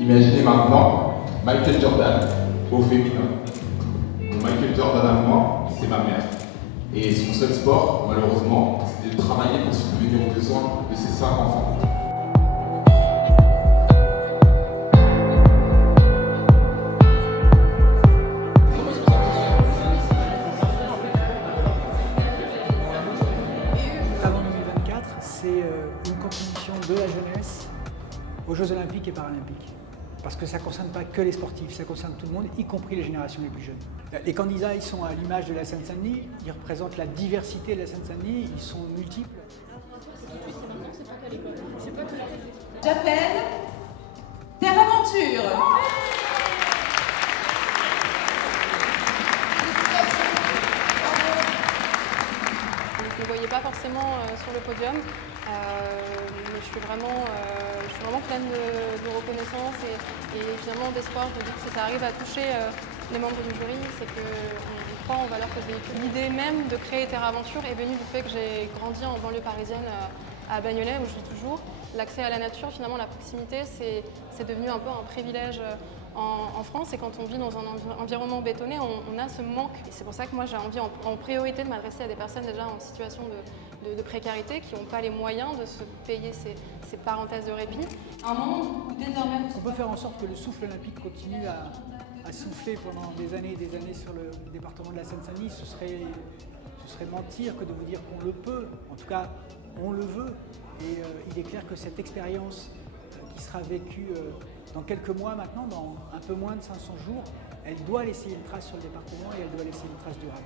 Imaginez maintenant Michael Jordan au féminin. Donc Michael Jordan à moi, c'est ma mère. Et son seul sport, malheureusement, c'était de travailler pour subvenir aux besoins de ses 5 enfants. Avant 2024, c'est une contribution de la jeunesse aux Jeux Olympiques et Paralympiques. Parce que ça ne concerne pas que les sportifs, ça concerne tout le monde, y compris les générations les plus jeunes. Les candidats, ils sont à l'image de la Seine-Saint-Denis, ils représentent la diversité de la Seine-Saint-Denis, ils sont multiples. J'appelle Terre Aventure. Je ne me voyais pas forcément sur le podium, mais je suis vraiment pleine de reconnaissance et finalement d'espoir de dire que si ça arrive à toucher les membres du jury, c'est qu'on croit en valeurs que je véhicule. L'idée même de créer Terre Aventure est venue du fait que j'ai grandi en banlieue parisienne à Bagnolet, où je vis toujours. L'accès à la nature, finalement la proximité, c'est devenu un peu un privilège en France, et quand on vit dans un environnement bétonné, on a ce manque. Et c'est pour ça que moi j'ai envie en priorité de m'adresser à des personnes déjà en situation de précarité, qui n'ont pas les moyens de se payer ces parenthèses de répit. Un monde où désormais On peut faire en sorte que le souffle olympique continue à souffler pendant des années et des années sur le département de la Seine-Saint-Denis. Ce serait mentir que de vous dire qu'on le peut. En tout cas, on le veut. Et il est clair que cette expérience qui sera vécue dans quelques mois maintenant, dans un peu moins de 500 jours, elle doit laisser une trace sur le département et elle doit laisser une trace durable.